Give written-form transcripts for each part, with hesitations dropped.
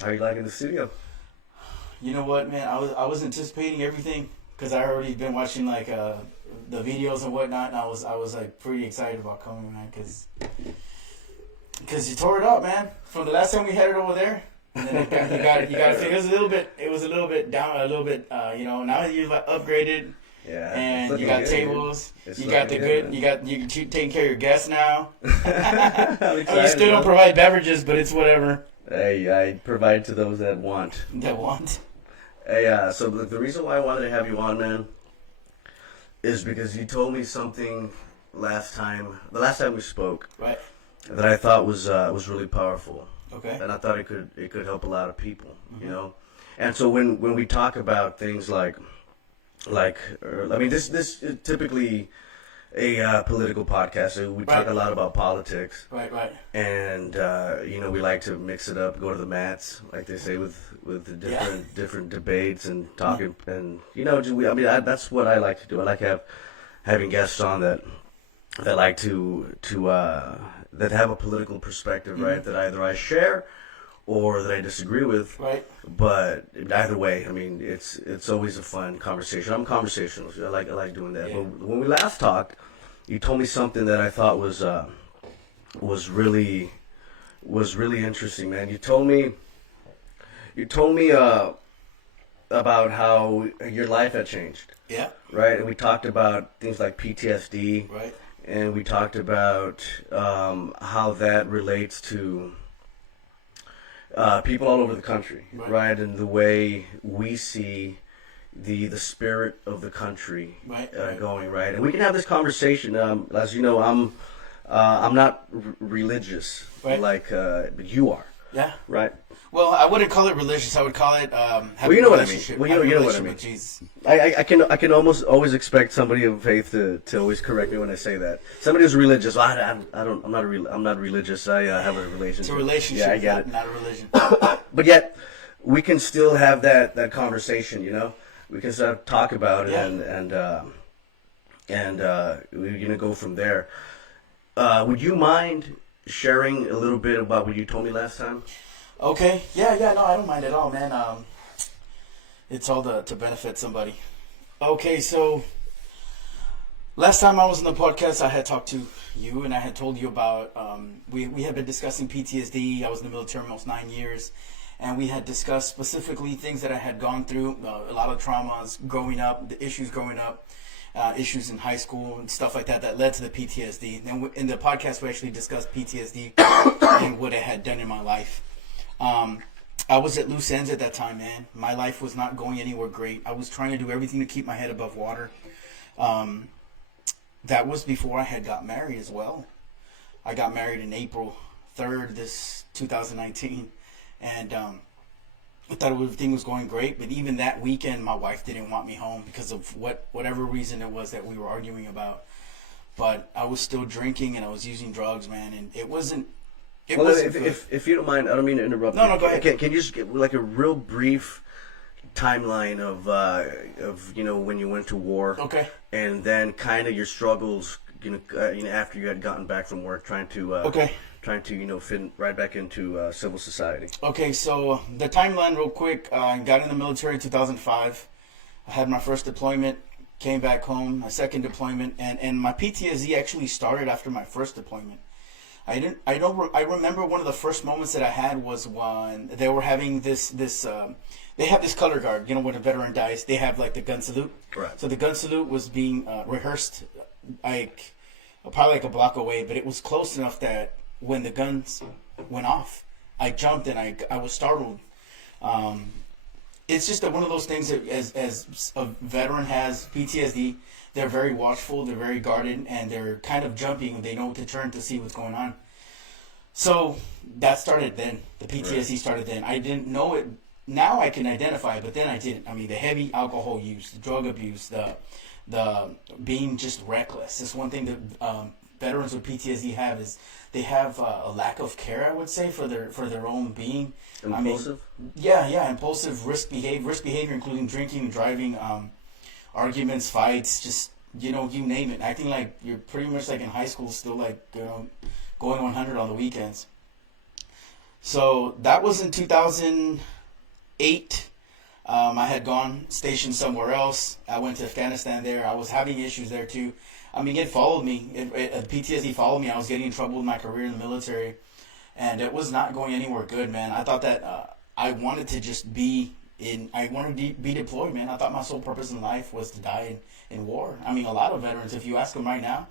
How you liking the studio? You know what, man? I was anticipating everything because I already been watching like the videos and whatnot, and I was like pretty excited about coming, man, because you tore it up, man. From the last time we had it over there, and then you got it. It was a little bit down, a little bit. Now you've like, upgraded, Yeah, it's and you looking got good, dude. tables. It's You got looking the good, good. man. You taking care of your guests now. I'm And you excited, still don't bro. provide beverages, but it's whatever Hey, I provide to those that want. they want. Hey, so the reason why I wanted to have you on, man, is because you told me something the last time we spoke, Right. that I thought was really powerful, Okay. and I thought it could help a lot of people, you Mm-hmm. know. And so when we talk about things I mean, this is typically a political podcast. So we talk Right. a lot about politics, Right. Right. and we like to mix it up, go to the mats, like they say, with the Yeah. different debates and talking, and that's what I like to do. I like having guests on that like to that have a political perspective, right? Mm-hmm. That either I share or that I disagree with. Right. But either way, I mean, it's always a fun conversation. I'm conversational. So I like doing that. Yeah. But when we last talked, you told me something that I thought was really was really interesting, man. You told me about how your life had changed, Yeah. right? And we talked about things like PTSD, Right. and we talked about how that relates to people all over the country, Right. right? And the way we see the spirit of the country Right. Right. going, right? And we can have this conversation. As you know, I'm not religious, Right. but you are, Yeah. right? Well, I wouldn't call it religious. I would call it having you know a what I mean. relationship. Well, you having a know what I relationship mean. with Jesus. I can almost always expect somebody of faith to always correct me when I say that. Somebody who's religious, well, I'm not religious. I have a relationship. It's a relationship, Yeah, I get it. not a religion. But yet, we can still have that conversation. We can sort of talk about it, Yeah. and we're gonna go from there. Would you mind sharing a little bit about what you told me last time? Okay. Yeah. Yeah. No, I don't mind at all, man. It's all to benefit somebody. Okay. So last time I was on the podcast, I had talked to you, and I had told you about we had been discussing PTSD. I was in the military almost 9 years, and we had discussed specifically things that I had gone through, a lot of traumas growing up, the issues growing up, issues in high school and stuff like that led to the PTSD. And in the podcast, we actually discussed PTSD and what it had done in my life. I was at loose ends at that time, man. My life was not going anywhere great. I was trying to do everything to keep my head above water. That was before I had got married as well. I got married in April 3rd, this 2019, and I thought everything was going great. But even that weekend, my wife didn't want me home because of whatever reason it was that we were arguing about. But I was still drinking and I was using drugs, man, and it wasn't. It Well, wasn't good. if you don't mind, I don't mean to interrupt. No, you. no, go ahead. Can you just give like a real brief timeline of when you went to war, Okay. and then kind of your struggles, after you had gotten back from work, Okay. trying to fit right back into civil society. Okay, so the timeline, real quick. I got in the military in 2005. I had my first deployment, came back home, my second deployment, and my PTSD actually started after my first deployment. I remember one of the first moments that I had was when they were having they have this color guard, when a veteran dies, they have like the gun salute. Right. So the gun salute was being rehearsed, like probably like a block away, but it was close enough that when the guns went off, I jumped and I was startled. It's just one of those things that as a veteran has PTSD, they're very watchful, they're very guarded, and they're kind of jumping. They know to turn to see what's going on. So that started then. The PTSD started then. I didn't know it. Now I can identify it, but then I didn't. I mean, the heavy alcohol use, the drug abuse, the being just reckless. That's one thing that veterans with PTSD have is they have a lack of care, I would say, for their own being. Impulsive. Yeah, impulsive, risk behavior, including drinking and driving, arguments, fights, just you name it. Acting like you're pretty much like in high school, still like going 100 on the weekends. So that was in 2008. I had gone stationed somewhere else. I went to Afghanistan there. I was having issues there too. I mean, it followed me. PTSD followed me. I was getting in trouble with my career in the military, and it was not going anywhere good, man. I thought that I wanted to just be in. I wanted to be deployed, man. I thought my sole purpose in life was to die in war. I mean, a lot of veterans, if you ask them right now,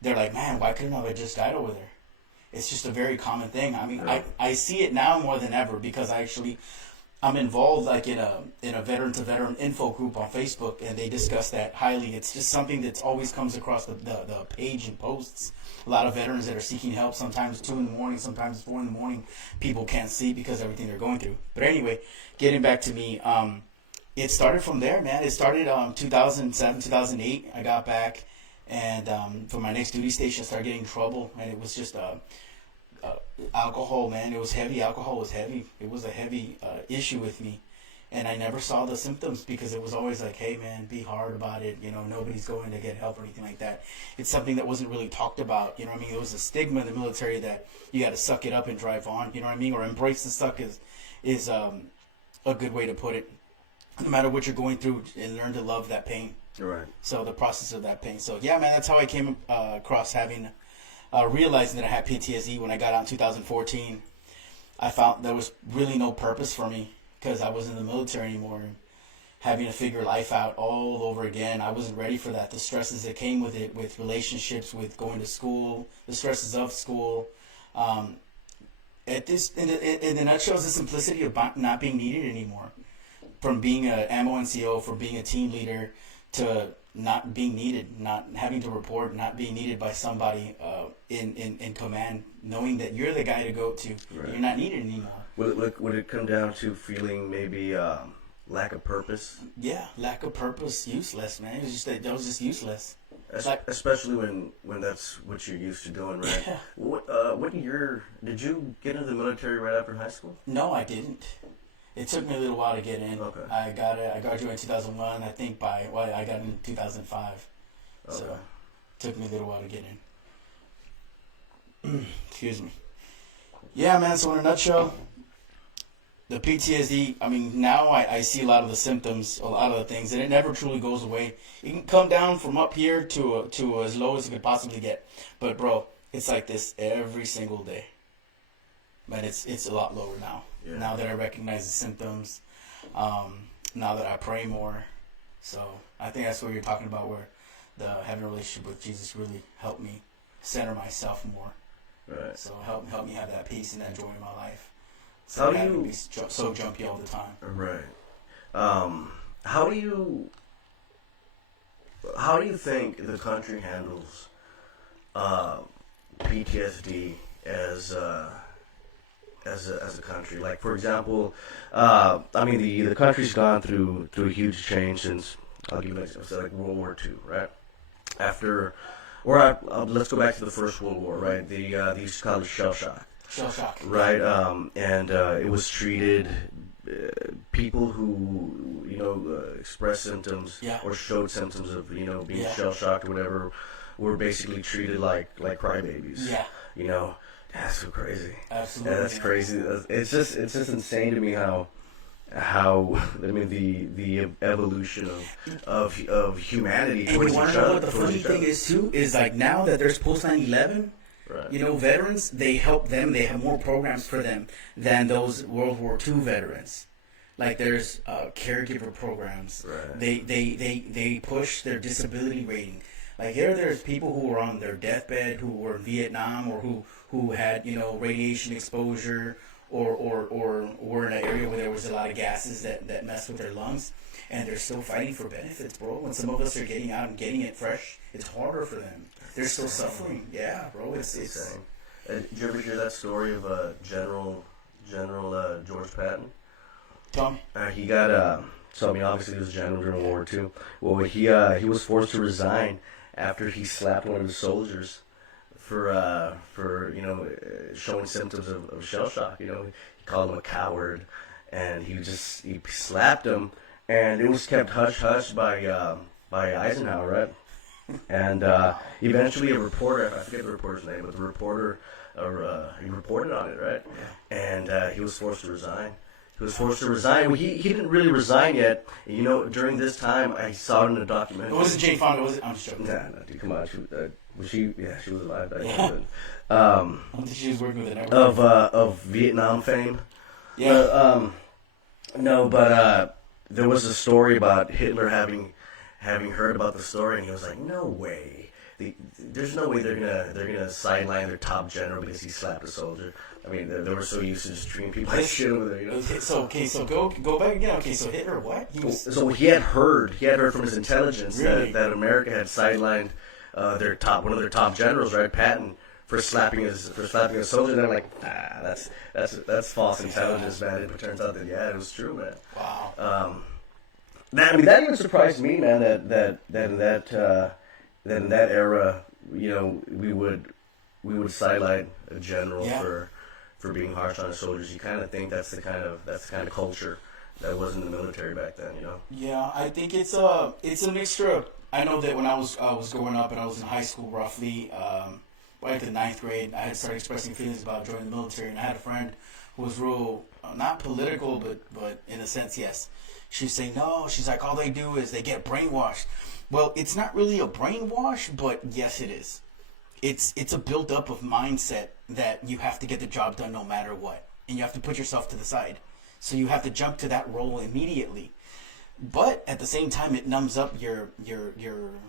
they're like, man, why couldn't I have just died over there? It's just a very common thing. I mean, Right. I see it now more than ever because I'm involved like in a veteran to veteran info group on Facebook, and they discuss that highly. It's just something that always comes across the page and posts. A lot of veterans that are seeking help, sometimes 2 in the morning, sometimes 4 in the morning. People can't sleep because of everything they're going through. But anyway, getting back to me, it started from there, man. It started 2007, 2008. I got back, and for my next duty station, I started getting in trouble, and it was just alcohol, man. It was heavy. Alcohol was heavy. It was a heavy issue with me, and I never saw the symptoms because it was always like, hey, man, be hard about it. You know, nobody's going to get help or anything like that. It's something that wasn't really talked about. You know what I mean? There was a stigma in the military that you got to suck it up and drive on. You know what I mean? Or embrace the suck is a good way to put it. No matter what you're going through, and learn to love that pain. Right. So the process of that pain. So yeah, man, that's how I came across having. Realizing that I had PTSD when I got out in 2014, I found there was really no purpose for me because I wasn't in the military anymore. Having to figure life out all over again, I wasn't ready for that. The stresses that came with it, with relationships, with going to school, the stresses of school. At this, in the nutshell, is the simplicity of not being needed anymore. From being an ammo NCO, from being a team leader, to not being needed, not having to report, not being needed by somebody in command, knowing that you're the guy to go to. Right. You're not needed anymore. Would it come down to feeling maybe lack of purpose? Yeah, lack of purpose, useless, man. It was just that was just useless. Especially when that's what you're used to doing, right? Yeah. What year did you get into the military right after high school? No, I didn't. It took me a little while to get in. Okay. I graduated in 2001. I think I got in 2005. Okay. So it took me a little while to get in. Excuse me. Yeah, man. So in a nutshell, the PTSD. I mean, now I see a lot of the symptoms, a lot of the things, and it never truly goes away. It can come down from up here to as low as it could possibly get. But bro, it's like this every single day. But it's a lot lower now. Yeah. Now that I recognize the symptoms, now that I pray more. So I think that's what you're talking about, where the having a relationship with Jesus really helped me center myself more. Right. So help me have that peace and that joy in my life. How do Having you? to be so jumpy all the time. Right. How do you think the country handles PTSD as a country? Like, for example, I mean, the country's gone through a huge change since, I'll give you an example, like World War II, right? Let's go back to the First World War, right? They used to call it shell shock. Shell shock. Right, and it was treated, people who, expressed symptoms Yeah. or showed symptoms of, being Yeah. shell-shocked or whatever, were basically treated like crybabies. Yeah. That's so crazy. Absolutely. Yeah, that's crazy. It's just insane to me how I mean the evolution of humanity And towards you want each to know other. what the towards funny each thing other. is too? Is like now that there's post 9/11. Right. Veterans, they help them. They have more programs for them than those World War II veterans. Like there's caregiver programs. Right. They push their disability rating. Like there's people who were on their deathbed who were in Vietnam or who had radiation exposure or were in an area where there was a lot of gases that messed with their lungs, and they're still fighting for benefits, bro. When some of us are getting out and getting it fresh, it's harder for them. They're still suffering. Yeah, bro. It's insane. Did you ever hear that story of General George Patton? Tom. He got so I mean, obviously he was a general during World War II. Well, he was forced to resign after he slapped one of his soldiers for showing symptoms of shell shock. He called him a coward, and he slapped him, and it was kept hush hush by Eisenhower, right? And eventually a reporter, I forget the reporter's name, but the reporter, he reported on it, right? Yeah. And he was forced to resign. He was forced to resign. Well, he didn't really resign yet. You know, during this time, I saw it in a documentary. It wasn't Jane Fonda, was it? I'm just joking. Nah, dude, come on. She was alive back Yeah. then. I don't think she was working with an network. Of Vietnam fame. Yeah. No, but there was a story about Hitler having heard about the story, and he was like, "No way! There's no way they're gonna sideline their top general because he slapped a soldier." I mean, they were so used to just treating people like shit over there, you know. So go back again. Okay, so Hitler, what? So he had heard from his intelligence Really? that America had sidelined one of their top generals, right, Patton, for slapping a soldier. And they're like, that's false intelligence, man. It turns out that it was true, man. Wow. That even surprised me, man. That in that era, you know, we would sideline a general for being harsh on his soldiers. You kind of think that's the kind of culture that was in the military back then, you know. Yeah, I think it's a mixture of. I know that when I was growing up and I was in high school, roughly, right at the 9th grade, I had started expressing feelings about joining the military, and I had a friend who was real, not political, but in a sense, yes. She was saying, no, she's like, all they do is they get brainwashed. Well, it's not really a brainwash, but yes, it is. It's a build-up of mindset that you have to get the job done no matter what, and you have to put yourself to the side. So you have to jump to that role immediately. But at the same time, it numbs up your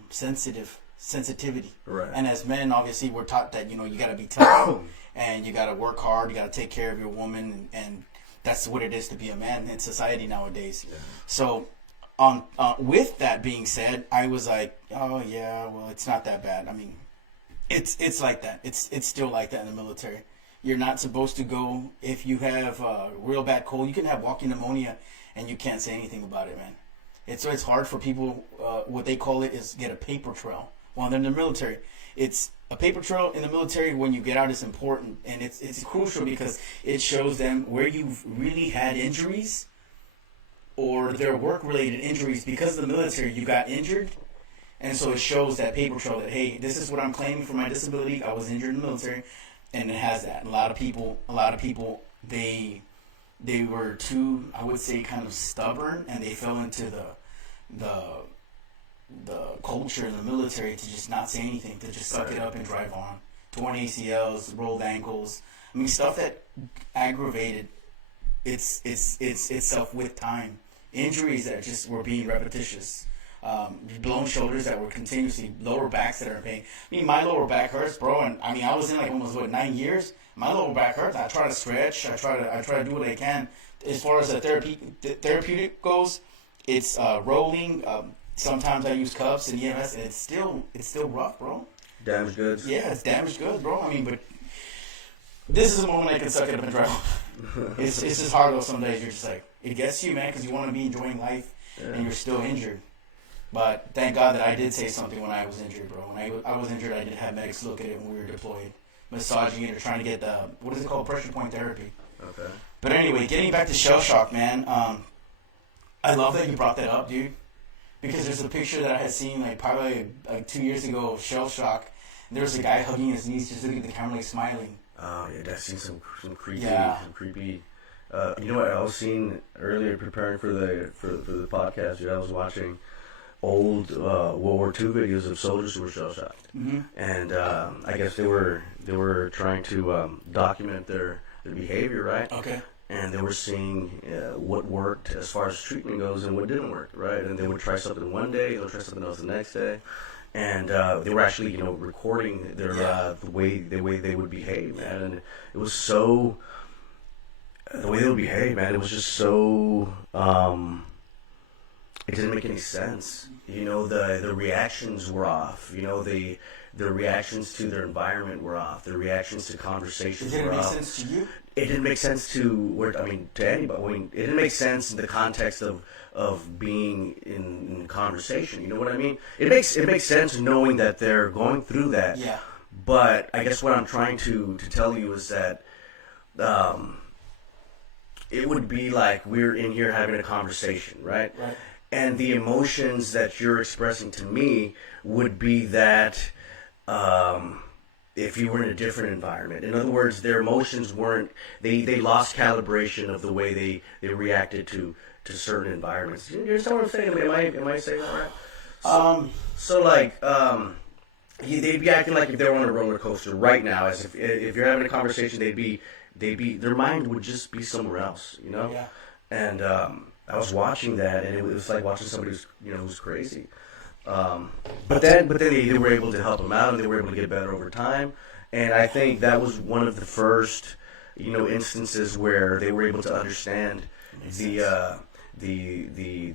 sensitivity. Right. And as men, obviously, we're taught that, you know, you got to be tough and you got to work hard, you got to take care of your woman, and that's what it is to be a man in society nowadays. Yeah. So, with that being said, I was like, oh yeah, well, it's not that bad. I mean, it's like that. It's still like that in the military. You're not supposed to go if you have a real bad cold. You can have walking pneumonia, and you can't say anything about it, man. It's hard for people. What they call it is get a paper trail. While they're in the military, it's a paper trail in the military. When you get out, is important, and it's crucial because it shows them where you've really had injuries, or their work-related injuries because of the military. You got injured, and so it shows that paper trail that, hey, this is what I'm claiming for my disability. I was injured in the military, and it has that. And a lot of people, they were too, I would say, kind of stubborn, and they fell into the culture in the military to just not say anything, to just suck it up and drive on. Torn ACLs, rolled ankles. I mean, stuff that aggravated itself with time. Injuries that just were being repetitious. Blown shoulders that were continuously, lower backs that are in pain. I mean, my lower back hurts, bro, and I mean, I was in like almost 9 years. My lower back hurts. I try to stretch. I try to do what I can. As far as the therapeutic goes, it's rolling. Sometimes I use cuffs and EMS, and it's still rough, bro. Damaged goods. Yeah, it's damaged goods, bro. I mean, but this is a moment I can suck it up and drive off. It's just hard though. Some days you're just like, it gets you, man, because you want to be enjoying life, and you're still injured. But thank God that I did say something when I was injured, bro. When I was injured, I did have medics look at it when we were deployed, massaging it or trying to get the, what is it called, pressure point therapy. Okay. But anyway, getting back to shell shock, man. I love that you brought that up, dude, because there's a picture that I had seen probably 2 years ago of shell shock. And there was a guy hugging his knees, just looking at the camera, like smiling. Oh yeah, I've seen some creepy, Yeah. creepy. You know what I was seeing earlier, preparing for the podcast. Dude, I was watching old World War II videos of soldiers who were shell shocked, and I guess they were trying to document their behavior, right? Okay. And they were seeing what worked as far as treatment goes and what didn't work, right? And they would try something one day, they'll try something else the next day, and they were actually, recording their the way they would behave, man. And it was so the way they would behave, man. It was just so it didn't make any sense. The reactions were off. The reactions to their environment were off. The reactions to conversations were off. Did it make sense to you? It didn't make sense to anybody. It didn't make sense in the context of being in conversation. You know what I mean? It makes sense knowing that they're going through that. Yeah. But I guess what I'm trying to tell you is that it would be like we're in here having a conversation, right? Right. and the emotions that you're expressing to me would be that if you were in a different environment. In other words, their emotions weren't, they lost calibration of the way they reacted to certain environments. You understand what I'm saying? Am I saying that right? So like, they'd be acting like if they were on a roller coaster right now, as if you're having a conversation, they'd be their mind would just be somewhere else, you know. Yeah. And I was watching that, and it was like watching somebody who's crazy. But then they were able to help them out, and they were able to get better over time. And I think that was one of the first, instances where they were able to understand the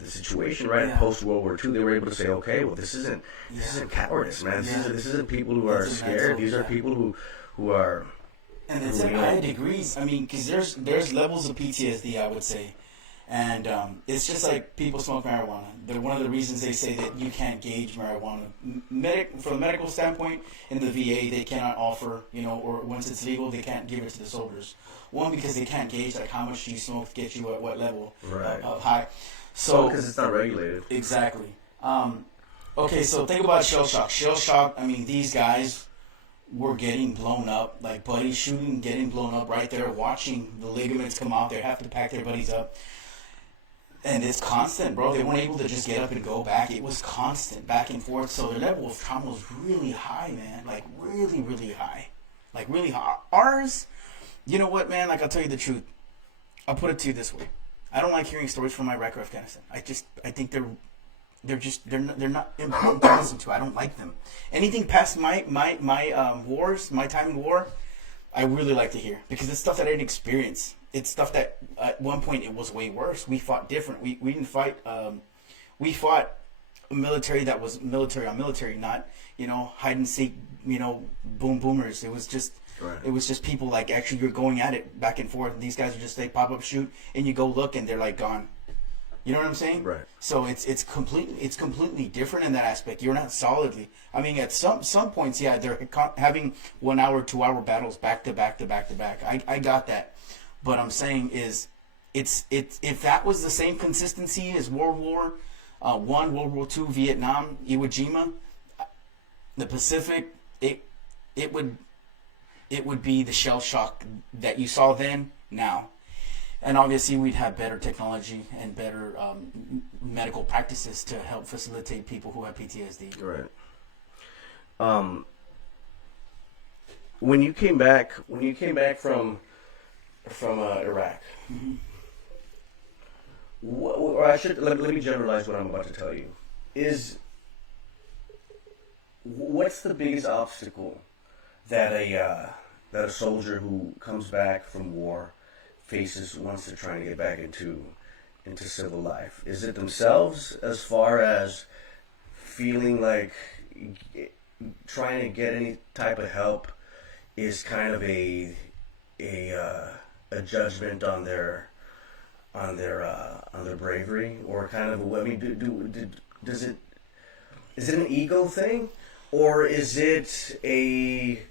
situation, right? Yeah. Post World War II, they were able to say, okay, well, this isn't cowardice, man. This isn't people who are scared. These are people who are. And it's at high degrees. I mean, because there's levels of PTSD, I would say. And it's just like people smoke marijuana. They're one of the reasons they say that you can't gauge marijuana. From a medical standpoint, in the VA, they cannot offer, or once it's legal, they can't give it to the soldiers. One, because they can't gauge like how much you smoke gets you at what level of high. So because it's not regulated. Exactly. Okay, so think about shell shock. Shell shock. I mean, these guys were getting blown up, like buddy shooting, getting blown up right there, watching the ligaments come out. They have to pack their buddies up. And it's constant, bro. They weren't able to just get up and go back. It was constant, back and forth. So their level of trauma was really high, man. Like, really, really high. Like, really high. Ours, you know what, man? Like, I'll tell you the truth. I'll put it to you this way. I don't like hearing stories from Iraq or Afghanistan. I think they're not important to listen to. I don't like them. Anything past my wars, my time in war, I really like to hear. Because it's stuff that I didn't experience. It's stuff that at one point it was way worse. We fought different. We didn't fight. We fought a military that was military on military, not hide and seek. Boom boomers. It was just people like actually you're going at it back and forth. And these guys are just they pop up shoot and you go look and they're like gone. You know what I'm saying? Right. So it's completely different in that aspect. You're not solidly. I mean, at some points, yeah, they're having 1 hour, 2 hour battles back to back to back to back. I got that. But I'm saying is, it's if that was the same consistency as World War One, World War II, Vietnam, Iwo Jima, the Pacific, it would be the shell shock that you saw then now, and obviously we'd have better technology and better medical practices to help facilitate people who have PTSD. Right. When you came back from Iraq. Mm-hmm. Let me generalize what I'm about to tell you. What's the biggest obstacle that a soldier who comes back from war faces once they're trying to get back into civil life? Is it themselves, as far as feeling like trying to get any type of help is kind of a judgment on their bravery, or kind of is it an ego thing, or is it a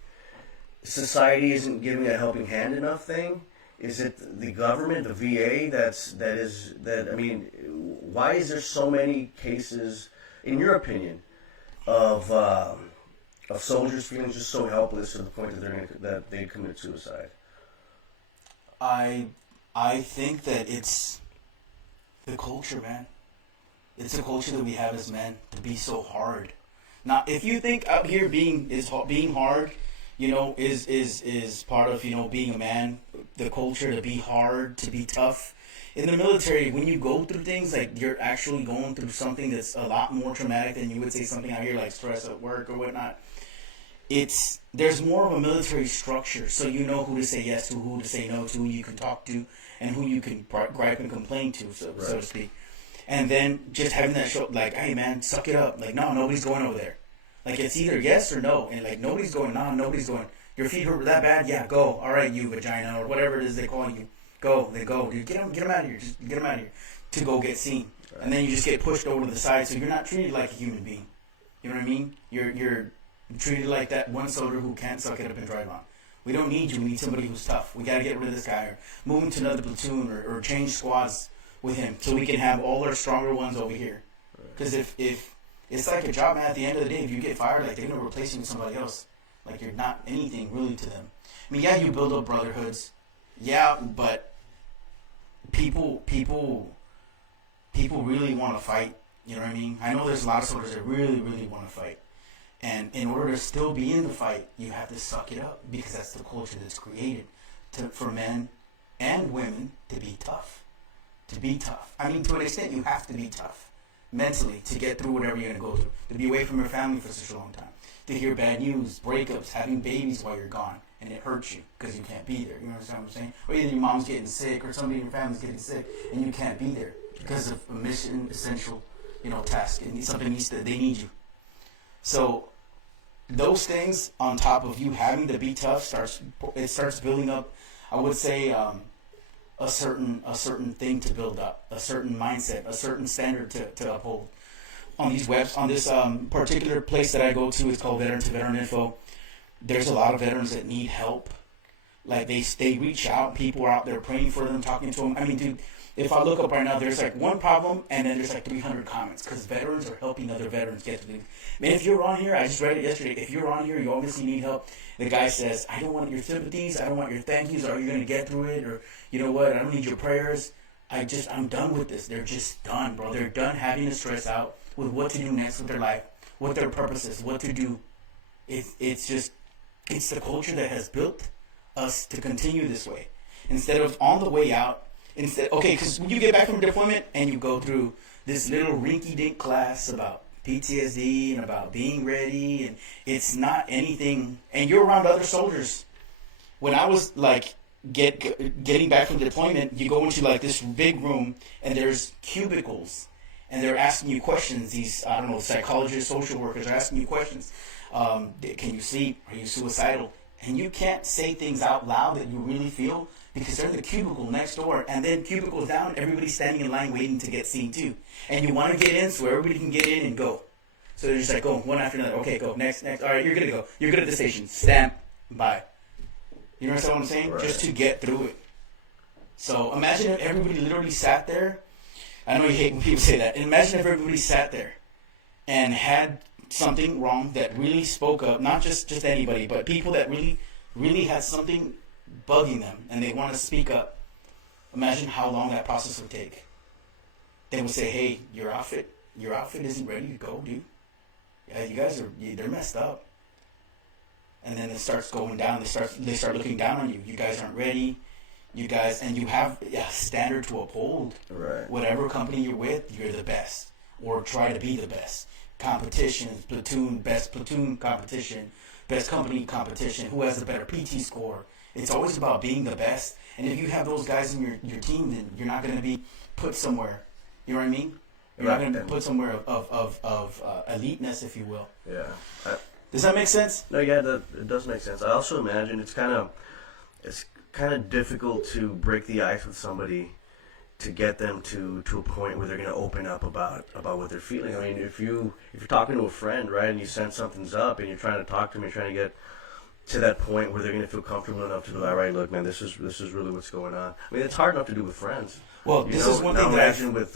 society isn't giving a helping hand enough thing? Is it the government, the VA, why is there so many cases, in your opinion, of soldiers feeling just so helpless to the point that they commit suicide? I think that it's the culture, man. It's the culture that we have as men to be so hard. Now, if you think out here being hard, is part of being a man. The culture to be hard, to be tough. In the military, when you go through things like you're actually going through something that's a lot more traumatic than you would say something out here like stress at work or whatnot. There's more of a military structure, so you know who to say yes to, who to say no to, who you can talk to, and who you can gripe and complain to, so to speak. And then just having that show, like, hey man, suck it up. Like, no, nobody's going over there. Like, it's either yes or no, and like nobody's going. Nobody's going. Your feet hurt that bad? Yeah, go. All right, you vagina or whatever it is they call you. Go. They go. Dude, get them out of here. Just get them out of here to go get seen. Right. And then you just get pushed over to the side, so you're not treated like a human being. You know what I mean? You're treated like that one soldier who can't suck it up and drive on. We don't need you. We need somebody who's tough. We got to get rid of this guy or move him to another platoon or change squads with him so we can have all our stronger ones over here. Because if it's like a job, man, at the end of the day, if you get fired, like, they're going to replace you with somebody else. Like, you're not anything really to them. I mean, yeah, you build up brotherhoods. Yeah, but people really want to fight. You know what I mean? I know there's a lot of soldiers that really, really want to fight. And in order to still be in the fight, you have to suck it up, because that's the culture that's created for men and women to be tough. To be tough. I mean, to an extent, you have to be tough mentally to get through whatever you're going to go through. To be away from your family for such a long time. To hear bad news, breakups, having babies while you're gone, and it hurts you because you can't be there. You understand what I'm saying? Or either your mom's getting sick or somebody in your family's getting sick and you can't be there because of a mission essential, task, and something they need you. So those things on top of you having to be tough starts building up, I would say, a certain thing to build up, a certain mindset, a certain standard to uphold. On these webs, on this particular place that I go to, it's called Veteran to Veteran Info. There's a lot of veterans that need help. Like, they reach out, people are out there praying for them, talking to them. I mean, dude, if I look up right now, there's like one problem, and then there's like 300 comments, because veterans are helping other veterans get to the. Man, if you're on here, I just read it yesterday. If you're on here, you obviously need help. The guy says, I don't want your sympathies, I don't want your thank yous. Are you going to get through it? Or, you know what? I don't need your prayers. I'm done with this. They're just done, bro. They're done having to stress out with what to do next with their life, what their purpose is, what to do. It's the culture that has built us to continue this way. Instead of on the way out, because when you get back from deployment and you go through this little rinky-dink class about PTSD and about being ready, and it's not anything, and you're around other soldiers. When I was like getting back from deployment, you go into like this big room and there's cubicles and they're asking you questions. These, I don't know, psychologists, social workers are asking you questions. Can you sleep? Are you suicidal? And you can't say things out loud that you really feel, because they're in the cubicle next door, and then cubicles down, everybody's standing in line waiting to get seen too. And you want to get in so everybody can get in and go. So they're just like, go one after another. Okay, go, next. All right, you're good to go. You're good at the station. Stamp. Bye. You understand what I'm saying? Right. Just to get through it. So imagine if everybody literally sat there. I know you hate when people say that. Imagine if everybody sat there and had something wrong that really spoke up, not just anybody, but people that really, really had something bugging them and they want to speak up. Imagine how long that process would take. They would say, hey, your outfit isn't ready to go, dude. Yeah, you guys they're messed up. And then it starts going down. They start looking down on you. You guys aren't ready. You guys, and you have a standard to uphold. Right. Whatever company you're with, you're the best, or try to be the best. Competition, best platoon competition, best company competition. Who has the better PT score? It's always about being the best. And if you have those guys in your team, then you're not going to be put somewhere. You know what I mean? You're not going to be put somewhere of eliteness, if you will. Yeah. Does that make sense? No, yeah, it does make sense. I also imagine it's kind of difficult to break the ice with somebody, to get them to a point where they're going to open up about what they're feeling. I mean, if you're talking to a friend, right, and you sense something's up, and you're trying to talk to them, you're trying to get to that point where they're going to feel comfortable enough to be like, all right, look, man, this is really what's going on. I mean, it's hard enough to do with friends. Well, this is one thing that imagine with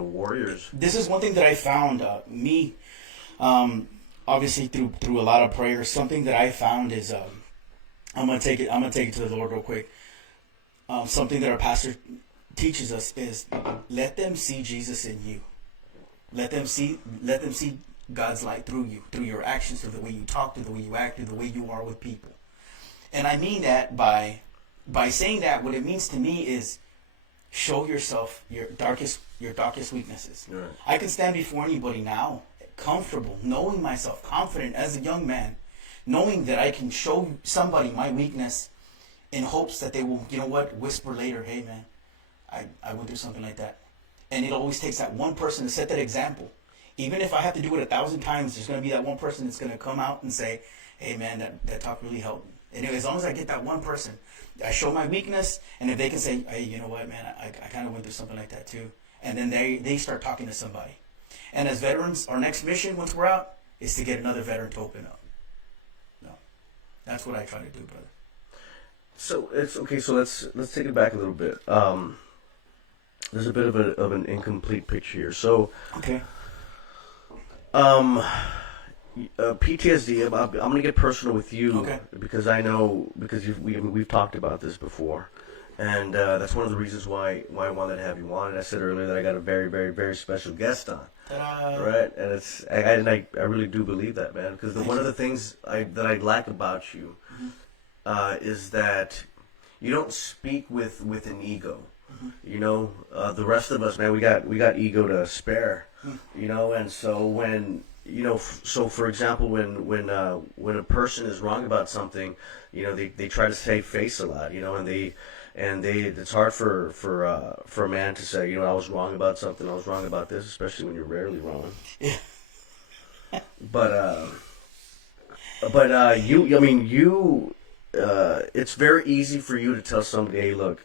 warriors. This is one thing that I found obviously through a lot of prayers. Something that I found is I'm gonna take it to the Lord real quick. Something that our pastor teaches us is let them see Jesus in you. Let them see God's light through you, through your actions, through the way you talk, through the way you act, through the way you are with people. And I mean that by saying that, what it means to me is show yourself your darkest weaknesses. Right. I can stand before anybody now, comfortable, knowing myself, confident as a young man, knowing that I can show somebody my weakness in hopes that they will, whisper later, hey man, I would do something like that. And it always takes that one person to set that example. Even if I have to do it 1,000 times, there's going to be that one person that's going to come out and say, hey man, that talk really helped me. And as long as I get that one person, I show my weakness, and if they can say, hey, you know what, man, I kind of went through something like that too. And then they start talking to somebody. And as veterans, our next mission, once we're out, is to get another veteran to open up. No, that's what I try to do, brother. So it's okay. So let's take it back a little bit. there's a bit of an incomplete picture here. So, Okay. um, PTSD. I'm gonna get personal with you Okay. because I know because we've talked about this before, and that's one of the reasons why I wanted to have you on. And I said earlier that I got a very very very special guest on, Ta-da. right? And I really do believe that, man, because Thank one of you. the things that I like about you is that you don't speak with an ego. You know, the rest of us, man, we got ego to spare. You know, and so when you know, so for example, when a person is wrong about something, you know, they try to save face a lot. You know, and they it's hard for a man to say, you know, I was wrong about something, I was wrong about this, especially when you're rarely wrong. Yeah. But you, I mean, you, it's very easy for you to tell somebody, hey, look,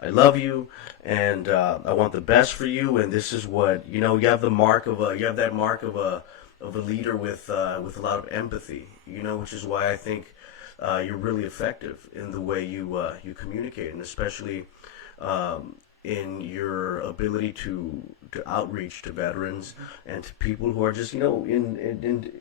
I love you, and I want the best for you, and this is what you know. You have that mark of a leader with a lot of empathy. You know, which is why I think you're really effective in the way you communicate, and especially in your ability to outreach to veterans and to people who are just you know in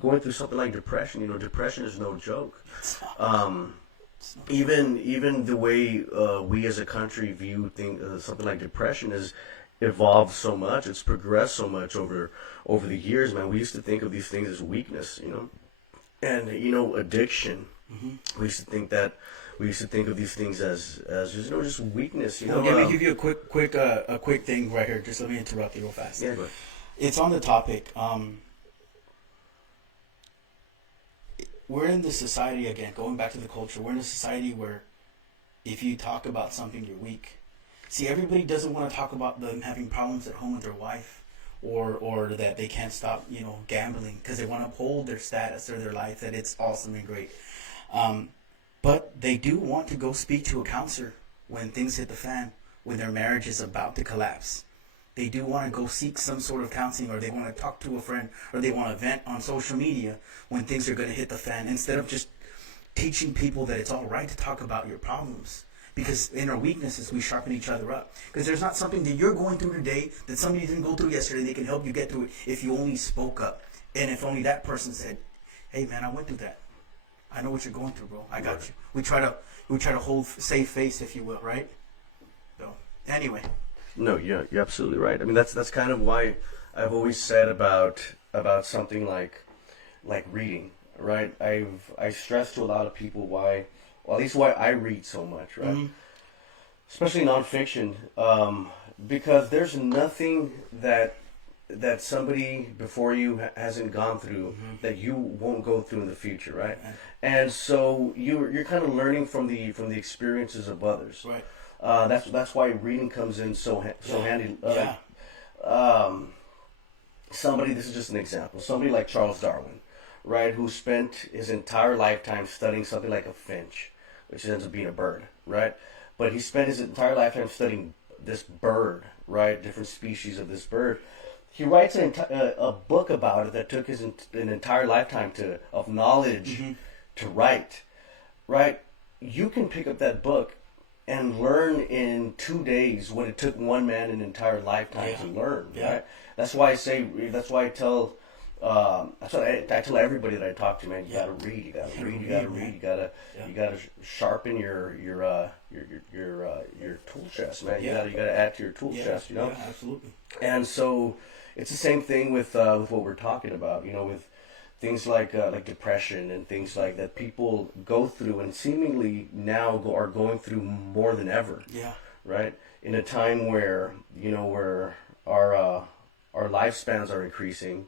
going through something like depression. You know, depression is no joke. It's not. Um, It's not. even the way we as a country view something like depression has evolved so much. It's progressed so much over the years, man. We used to think of these things as weakness, you know, and you know, addiction. We used to think that we used to think of these things as just you know just weakness, you Well, know. let me give you a quick thing right here. Just let me interrupt you real fast. Yeah, go ahead. It's on the topic. We're in the society again. Going back to the culture, we're in a society where if you talk about something, you're weak. See, everybody doesn't want to talk about them having problems at home with their wife, or that they can't stop, you know, gambling because they want to uphold their status or their life that it's awesome and great. Um, but they do want to go speak to a counselor when things hit the fan, when their marriage is about to collapse. They do want to go seek some sort of counseling, or they want to talk to a friend, or they want to vent on social media when things are going to hit the fan, instead of just teaching people that it's all right to talk about your problems. Because in our weaknesses, we sharpen each other up. Because there's not something that you're going through today that somebody didn't go through yesterday. They can help you get through it if you only spoke up. And if only that person said, hey, man, I went through that. I know what you're going through, bro. I got you. We try to hold save face, if you will, right? So, anyway. No, you're absolutely right. I mean, that's kind of why I've always said about something like reading, right? I stress to a lot of people why, well, at least why I read so much, right? Especially nonfiction, because there's nothing that somebody before you hasn't gone through that you won't go through in the future, right? And so you're kind of learning from the experiences of others. Right. That's why reading comes in so handy. Yeah. Somebody, this is just an example. Somebody like Charles Darwin, right, who spent his entire lifetime studying something like a finch, which ends up being a bird, right? But he spent his entire lifetime studying this bird, right, different species of this bird. He writes a book about it that took an entire lifetime of knowledge to write, right? You can pick up that book and learn in 2 days what it took one man an entire lifetime to learn, right? That's why I tell, I tell everybody that I talk to, man, you gotta read, you gotta read, you gotta read, you gotta sharpen your tool chest, man. You gotta add to your tool chest, you know. Yeah, absolutely. And so it's the same thing with what we're talking about, you know, with things like depression and things like that people go through and seemingly now are going through more than ever. Yeah. Right? In a time where, you know, where our lifespans are increasing,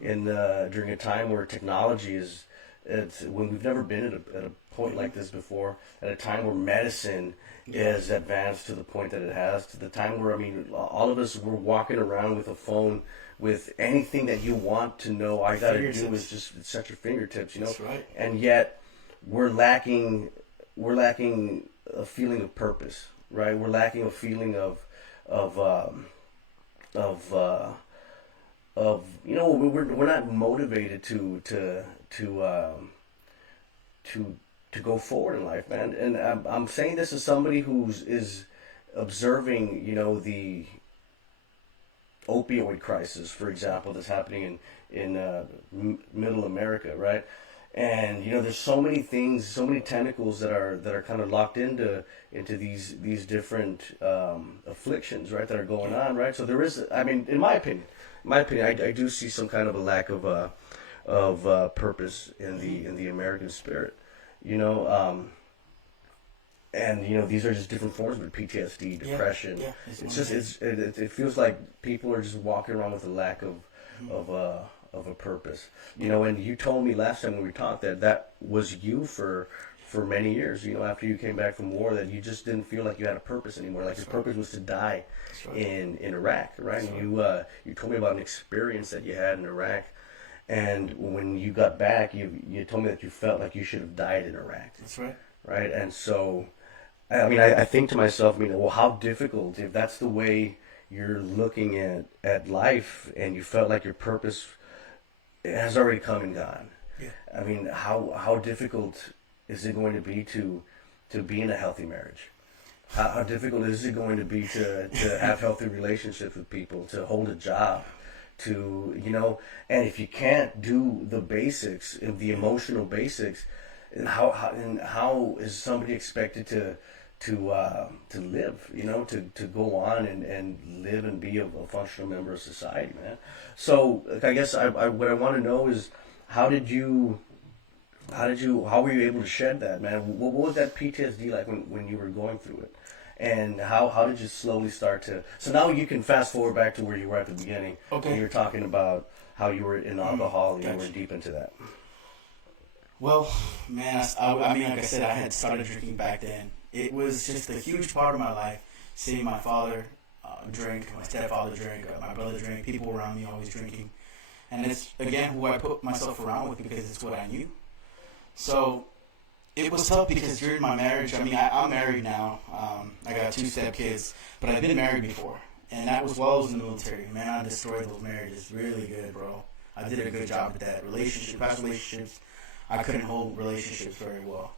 during a time where technology it's when we've never been at a point like this before, at a time where medicine is advanced to the point that it has, to the time where, I mean, all of us, we're walking around with a phone with anything that you want to know. All you gotta do is just set your fingertips, you know. That's right. And yet we're lacking a feeling of purpose, right? We're lacking a feeling of you know, we're not motivated to go forward in life, man. And I'm saying this as somebody who's observing, the opioid crisis, for example, that's happening in Middle America, right? And there's so many things, so many tentacles that are kind of locked into these different afflictions, right? That are going on, right? So there is, I mean, in my opinion, I do see some kind of a lack of purpose in the American spirit, and these are just different forms of PTSD, depression. Yeah. It feels like people are just walking around with a lack of a purpose. And you told me last time when we talked that was you for many years. After you came back from war, that you just didn't feel like you had a purpose anymore. Like your purpose was to die in Iraq, right? And you told me about an experience that you had in Iraq. And when you got back, you told me that you felt like you should have died in Iraq. That's right. Right? And so, I mean, I think to myself, well, how difficult, if that's the way you're looking at life, and you felt like your purpose has already come and gone. Yeah. I mean, how difficult is it going to be to be in a healthy marriage? How difficult is it going to be to have healthy relationships with people, to hold a job, and if you can't do the basics, the emotional basics, and how is somebody expected to live, to go on and live and be a functional member of society, man? So I guess what I want to know is how were you able to shed that, man? What was that PTSD like when you were going through it? And how did you slowly start to... So now you can fast forward back to where you were at the beginning. Okay. When you were talking about how you were in alcohol and Gotcha. you were deep into that. Well, man, I mean, like I said, I had started drinking back then. It was just a huge part of my life, seeing my father drink, my stepfather drink, my brother drink, people around me always drinking. And it's, again, who I put myself around with because it's what I knew. So it was tough because during my marriage, I mean, I'm married now. I got 2 stepkids, but I've been married before. And that was while I was in the military. Man, I destroyed those marriages really good, bro. I did a good job with that. Past relationships, I couldn't hold relationships very well.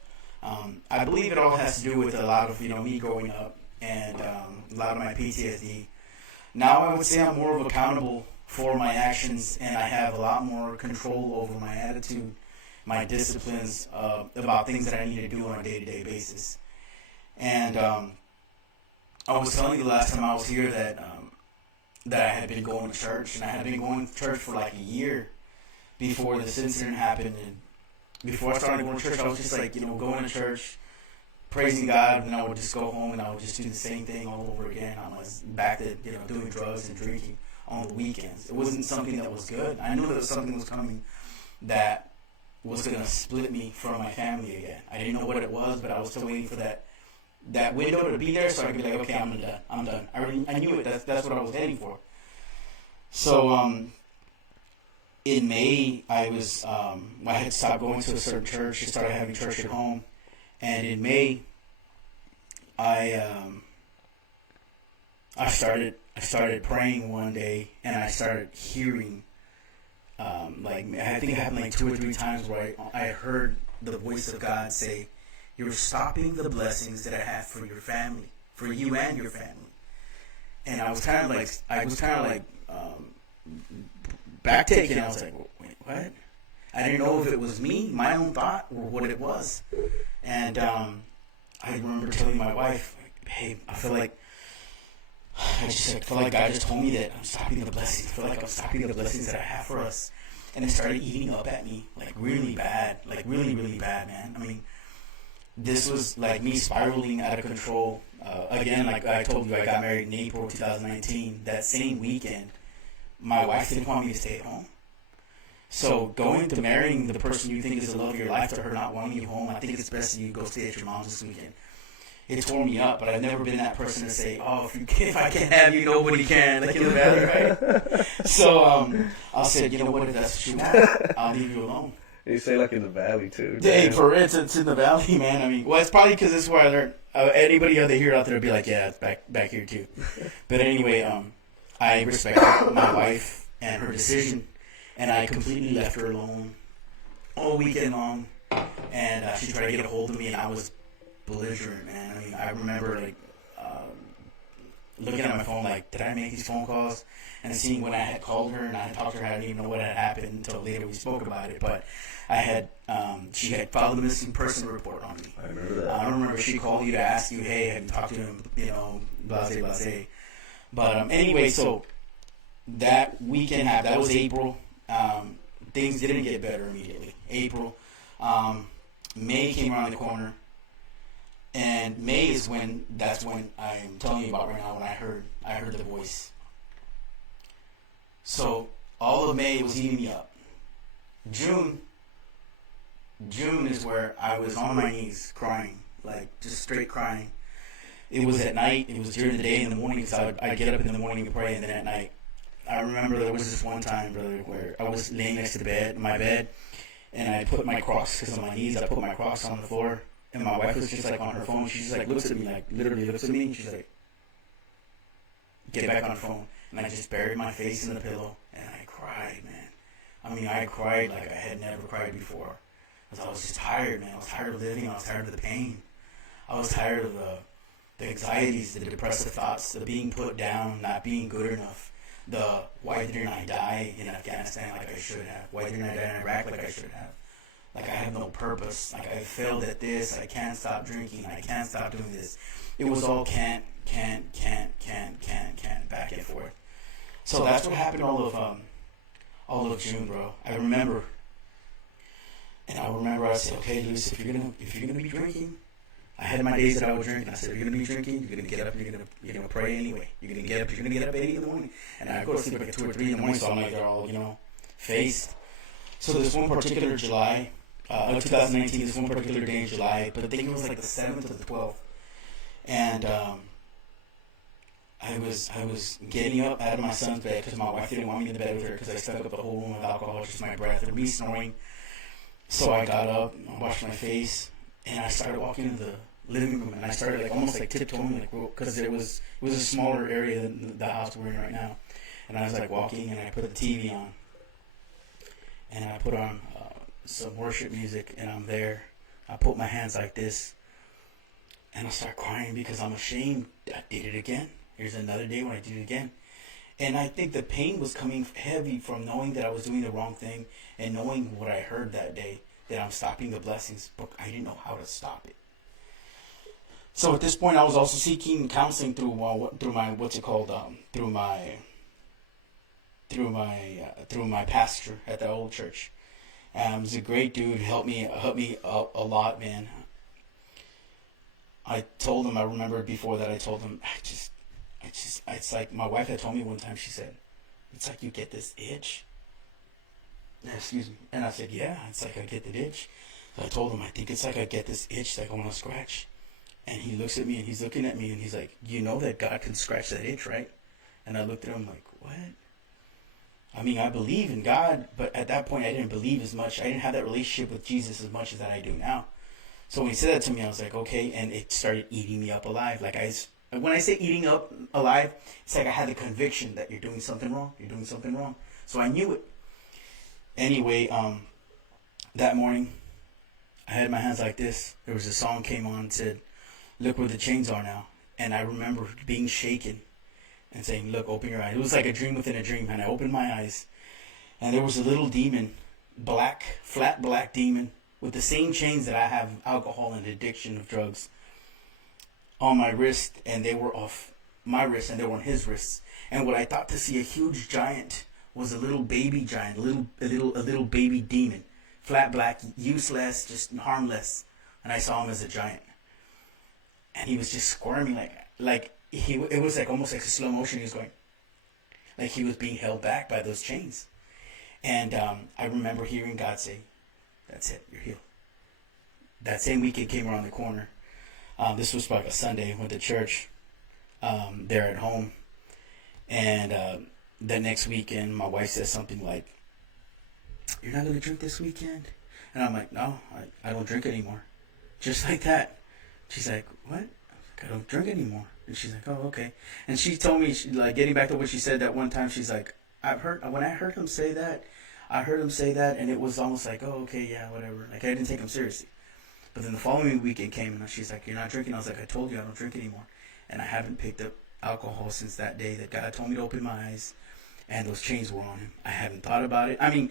I believe it all has to do with a lot of, me growing up and a lot of my PTSD. Now I would say I'm more of accountable for my actions, and I have a lot more control over my attitude, my disciplines, about things that I need to do on a day-to-day basis. And I was telling you last time I was here that I had been going to church, and I had been going to church for like a year before this incident happened. And before I started going to church, I was just like, going to church, praising God, and I would just go home and I would just do the same thing all over again. I was back to, doing drugs and drinking on the weekends. It wasn't something that was good. I knew that something was coming that was going to split me from my family again. I didn't know what it was, but I was still waiting for that window to be there so I could be like, okay, I'm done. I knew it. That's what I was heading for. So, in May, I had stopped going to a certain church and started having church at home. And in May, I started praying one day, and I started hearing, I think it happened like 2 or 3 times where I heard the voice of God say, "You're stopping the blessings that I have for your family, for you and your family." And I was kind of like backtaking. I was like, wait, what? I didn't know if it was me, my own thought, or what it was. And I remember telling my wife, "Hey, I feel like God just told me that I'm stopping the blessings. I feel like I'm stopping the blessings that I have for us." And it started eating up at me, like really bad, like really, really bad, man. I mean, this was like me spiraling out of control. Again, like I told you, I got married in April 2019. That same weekend, my wife didn't want me to stay at home. So going to marrying the person you think is the love of your life to her not wanting you home, I think it's best that you go stay at your mom's this weekend. It tore me up, but I've never been that person to say, "Oh, if I can't have you, nobody can," like in the valley, right? So I said, "You know what? If that's what you want, I'll leave you alone." You say like in the valley too. Hey, for instance, in the valley, man. I mean, well, it's probably because this is where I learned. Anybody other here out there would be like, "Yeah, it's back here too." But anyway, I respected my wife and her decision, and I completely left her alone all weekend long. And she tried to get a hold of me, and I was belligerent, man. I mean, I remember looking at my phone, like, did I make these phone calls? And seeing when I had called her and I had talked to her, I didn't even know what had happened until later we spoke about it. But I had, she had filed a missing person report on me. I remember that. I don't remember if she called you to ask you, hey, have you talked to him? Blase, blase. But anyway, so that weekend happened. That was April. Things didn't get better immediately. April. May came around the corner. And May is that's when I'm telling you about right now, when I heard the voice. So all of May was eating me up. June is where I was on my knees crying, like just straight crying. It was at night, it was during the day, in the morning, because I'd get up in the morning and pray, and then at night. I remember there was this one time, brother, where I was laying next to my bed, and I put my cross, because on my knees, I put my cross on the floor. And my wife was just like on her phone. She just like looks at me, like literally looks at me, and she's like, get back on the phone. And I just buried my face in the pillow, and I cried, man. I mean, I cried like I had never cried before. Because I was just tired, man. I was tired of living. I was tired of the pain. I was tired of the anxieties, the depressive thoughts, the being put down, not being good enough. The why didn't I die in Afghanistan like I should have? Why didn't I die in Iraq like I should have? Like I have no purpose. Like I failed at this. I can't stop drinking. I can't stop doing this. It was all can't, back and forth. So that's what happened all of June, bro. I remember, and I said, okay, Luis, if you're gonna be drinking, I had my days that I would drink, and I said, if you're gonna be drinking, you're gonna get up, and you're gonna pray anyway. You're gonna get up at 8 in the morning, and I go to sleep like at 2 or 3 in the morning, so I'm like, they're all faced. So this one particular July. 2019, this one particular day in July, but I think it was like the 7th or the 12th, and I was getting up out of my son's bed because my wife didn't want me in the bed with her because I stuck up the whole room with alcohol, just my breath and me snoring. So I got up, I washed my face, and I started walking into the living room, and I started like almost like tiptoeing, like because it was a smaller area than the house we're in right now, and I was like walking, and I put the TV on, and I put on some worship music, and I'm there. I put my hands like this, and I start crying because I'm ashamed. I did it again. Here's another day when I did it again. And I think the pain was coming heavy from knowing that I was doing the wrong thing and knowing what I heard that day, that I'm stopping the blessings, but I didn't know how to stop it. So at this point, I was also seeking counseling through my pastor at the old church. He's a great dude. Helped me a lot, man. I told him, I remember before that I told him, it's like my wife had told me one time, she said, it's like you get this itch. Excuse me. And I said, yeah, it's like I get the itch. So I told him, I think it's like I get this itch, like I want to scratch. And he looks at me, and he's looking at me, and he's like, you know that God can scratch that itch, right? And I looked at him like, what? I mean, I believe in God, but at that point, I didn't believe as much. I didn't have that relationship with Jesus as much as that I do now. So when he said that to me, I was like, okay, and it started eating me up alive. Like when I say eating up alive, it's like I had the conviction that you're doing something wrong. You're doing something wrong. So I knew it. Anyway, that morning, I had my hands like this. There was a song came on and said, look where the chains are now. And I remember being shaken and saying, look, open your eyes. It was like a dream within a dream. And I opened my eyes, and there was a little demon, flat black demon, with the same chains that I have, alcohol and addiction of drugs, on my wrist, and they were off my wrist, and they were on his wrists. And what I thought to see a huge giant was a little baby giant, a little baby demon, flat black, useless, just harmless. And I saw him as a giant, and he was just squirming it was like almost like a slow motion. He was going, like he was being held back by those chains. And I remember hearing God say, that's it, you're healed. That same weekend came around the corner. This was like a Sunday. Went to church there at home. And the next weekend, my wife says something like, you're not going to drink this weekend? And I'm like, no, I don't drink anymore. Just like that. She's like, what? I don't drink anymore. And she's like, oh, okay. And she told me, getting back to what she said that one time, she's like, when I heard him say that, and it was almost like, oh, okay, yeah, whatever. Like, I didn't take him seriously. But then the following weekend came, and she's like, you're not drinking? I was like, I told you I don't drink anymore. And I haven't picked up alcohol since that day that God told me to open my eyes, and those chains were on him. I haven't thought about it. I mean,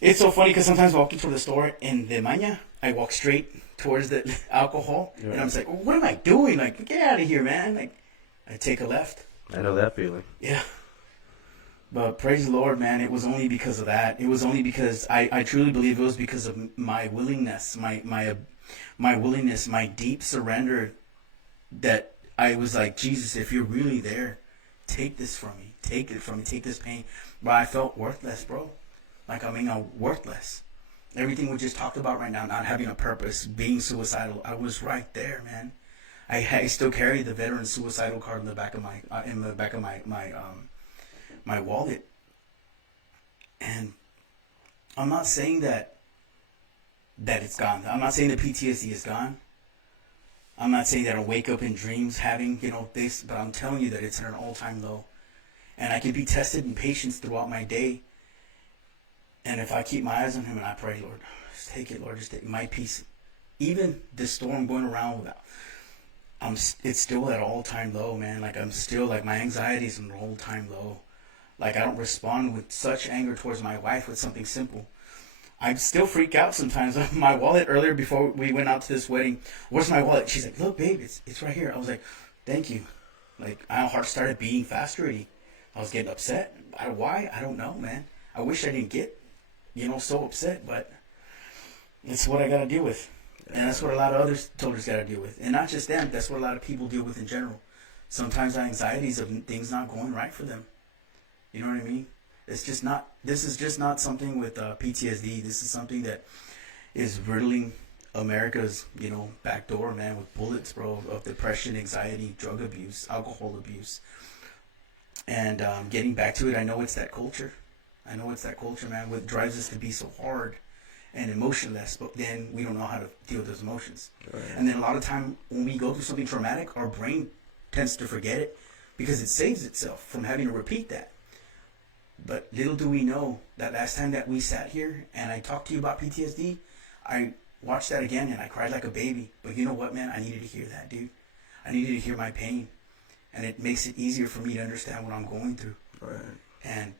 it's so funny because sometimes walking to the store in the maña, I walk straight towards the alcohol, and I'm just like, what am I doing? Like, get out of here, man. Like, I take a left. I know that feeling. Yeah. But praise the Lord, man, it was only because of that. It was only because I truly believe it was because of my willingness, my willingness, my deep surrender, that I was like, Jesus, if you're really there, take this from me. Take it from me. Take this pain. But I felt worthless, bro. Like, I mean, worthless. Everything we just talked about right now, not having a purpose, being suicidal, I was right there, man. I still carry the veteran suicidal card in the back of my wallet. And I'm not saying that it's gone. I'm not saying the PTSD is gone. I'm not saying that I wake up in dreams having, this, but I'm telling you that it's at an all-time low. And I can be tested in patience throughout my day. And if I keep my eyes on him and I pray, Lord, just take it, Lord, just take my peace. Even this storm going around without, it's still at an all-time low, man. Like, I'm still, like, my anxiety is an all-time low. Like, I don't respond with such anger towards my wife with something simple. I still freak out sometimes. My wallet earlier, before we went out to this wedding, where's my wallet? She's like, look, babe, it's right here. I was like, thank you. Like, my heart started beating faster already. I was getting upset. Why? I don't know, man. I wish I didn't get, so upset, but it's what I got to deal with. And that's what a lot of other soldiers got to deal with. And not just them, that's what a lot of people deal with in general. Sometimes anxieties of things not going right for them. You know what I mean? This is just not something with PTSD. This is something that is riddling America's, back door, man, with bullets, bro, of depression, anxiety, drug abuse, alcohol abuse. And getting back to it, I know it's that culture. Man, what drives us to be so hard and emotionless, but then we don't know how to deal with those emotions. Right. And then a lot of time when we go through something traumatic, our brain tends to forget it because it saves itself from having to repeat that. But little do we know that last time that we sat here and I talked to you about PTSD, I watched that again and I cried like a baby. But you know what, man? I needed to hear that, dude. I needed to hear my pain. And it makes it easier for me to understand what I'm going through. Right. And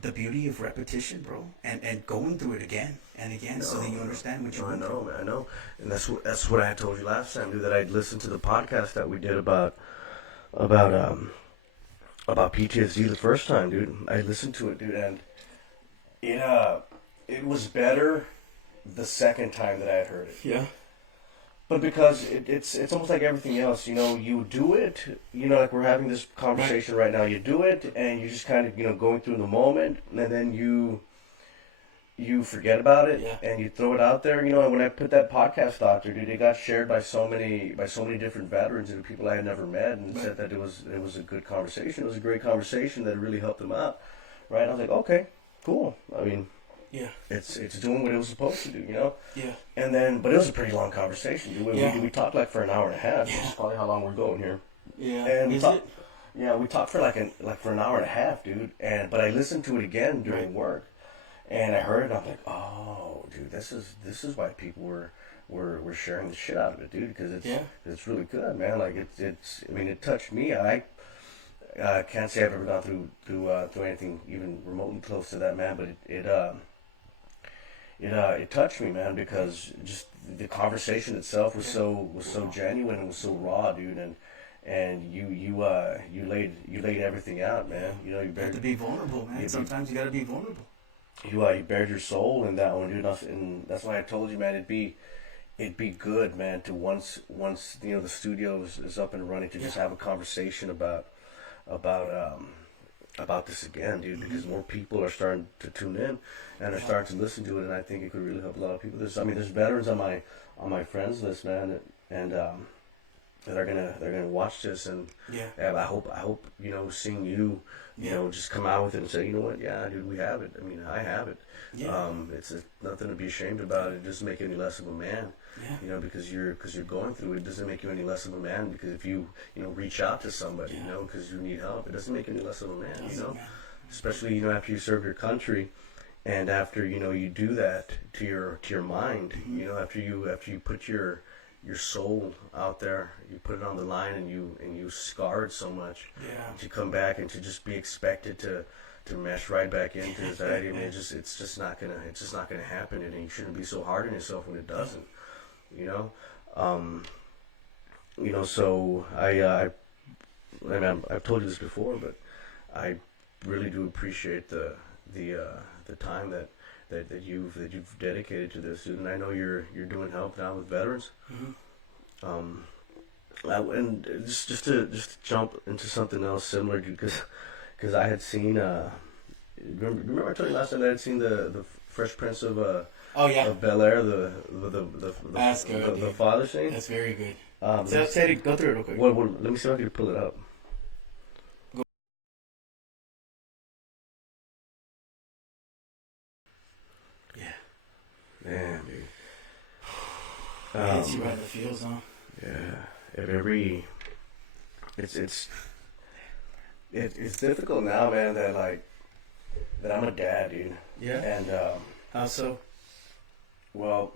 the beauty of repetition, bro, and going through it again and again, so that you understand what you're going through. I know. And that's what I had told you last time, dude, that I'd listened to the podcast that we did about PTSD the first time, dude. I listened to it, dude, and it was better the second time that I had heard it. Yeah. But because it's almost like everything else, you do it, like we're having this conversation right now. You do it, and you just kind of, going through the moment, and then you forget about it, yeah, and you throw it out there. And when I put that podcast out there, dude, it got shared by so many different veterans and people I had never met, and said that it was a good conversation. It was a great conversation that really helped them out, right? I was like, okay, cool. I mean, yeah, it's doing what it was supposed to do, Yeah. And then, but it was a pretty long conversation. We talked like for an hour and a half. Yeah. Which is probably how long we're going here. Yeah. And we talked. Yeah, we talked for for an hour and a half, dude. But I listened to it again during work, and I heard it. And I'm like, oh, dude, this is why people were sharing the shit out of it, dude. Because it's really good, man. Like it's. I mean, it touched me. I can't say I've ever gone through anything even remotely close to that, man. But it touched me, man, because just the conversation itself was so genuine and was so raw, dude, and you laid everything out, man. You have to be vulnerable, man. Sometimes you got to be vulnerable. You bared your soul in that one, dude, and that's why I told you, man. It'd be good, man, to once the studio is up and running, to just have a conversation about this again, dude, because more people are starting to tune in and are starting to listen to it, and I think it could really help a lot of people. There's veterans on my friends list, man, and that are gonna watch this, and I hope seeing you just come out with it and say, you know what, yeah, dude, we have it. I mean, I have it. Yeah. It's nothing to be ashamed about. It doesn't make you any less of a man. Yeah. Because you're going through it. It doesn't make you any less of a man, because if you reach out to somebody, because you need help, it doesn't make you any less of a man. Especially after you serve your country, and after you do that to your mind, after you put your your soul out there. You put it on the line, and you scarred so much. Yeah. To come back and to just be expected to mesh right back into anxiety. I mean, it's just not gonna happen, and you shouldn't be so hard on yourself when it doesn't. You know, So I mean, I've told you this before, but I really do appreciate the time that you've dedicated to this, dude. And I know you're doing help now with veterans. Mm-hmm. And just to jump into something else similar, dude, because I had seen. Remember I told you last time that I had seen the Fresh Prince of of Bel Air, the father scene. That's very good. Say it. Go through it real quick. Well, let me see if I can pull it up. Man, dude. Hits you right in the feels, huh? Yeah. It's difficult now, man. That I'm a dad, dude. Yeah. And how so? Well,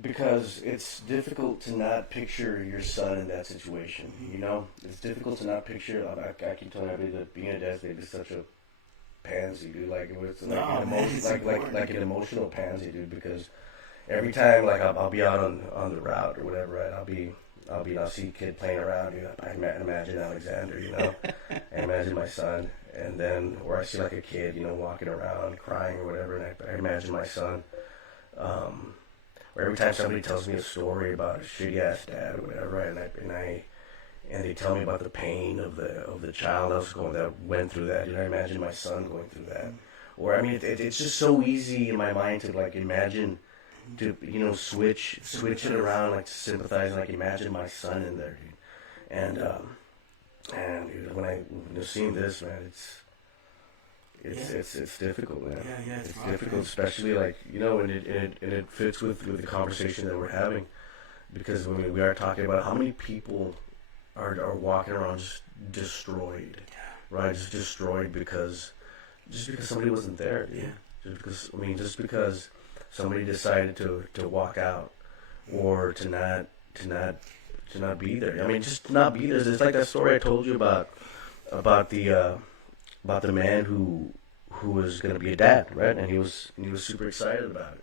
because it's difficult to not picture your son in that situation. You know, it's difficult to not picture. I keep telling everybody that being a dad is such a pansy, dude. Like it's like an emotional pansy, dude. Because every time, like I'll be out on the route or whatever, right? I'll see a kid playing around, dude. I imagine Alexander, you know. I imagine my son, and then or I see like a kid, you know, walking around crying or whatever, and I imagine my son. Or every time somebody tells me a story about a shitty ass dad or whatever, and they tell me about the pain of the child that went through that, and I imagine my son going through that. Or I mean, it's just so easy in my mind to like imagine, to switch it around, like to sympathize, and like imagine my son in there, dude. And dude, when I seeing this, man, it's difficult, man. Yeah, it's difficult, man. Especially like and it fits with the conversation that we're having, because when we are talking about how many people are walking around just destroyed, right? Just destroyed because somebody wasn't there, dude. Yeah. Just because somebody decided to walk out, or to not be there. I mean, just not be there. It's like that story I told you about the man who was going to be a dad, right? And he was super excited about it,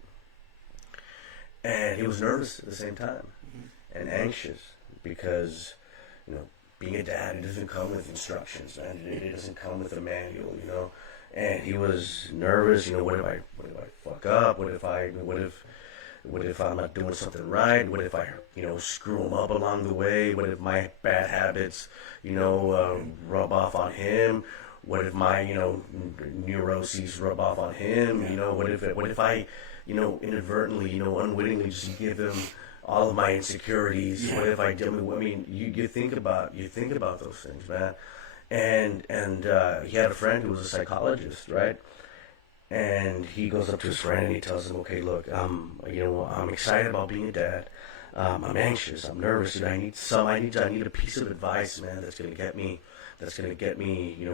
and he was nervous at the same time, and anxious, because being a dad, it doesn't come with instructions, man. It doesn't come with a manual, And he was nervous. What if I fuck up? What if I'm not doing something right? What if I screw him up along the way? What if my bad habits rub off on him? What if my neuroses rub off on him? What if I inadvertently unwittingly just give him all of my insecurities? Yeah. What if I do? I mean, you think about those things, man. And he had a friend who was a psychologist, right? And he goes up to his friend and he tells him, "Okay, look, I'm excited about being a dad. I'm anxious. I'm nervous. And I need a piece of advice, man, that's gonna get me,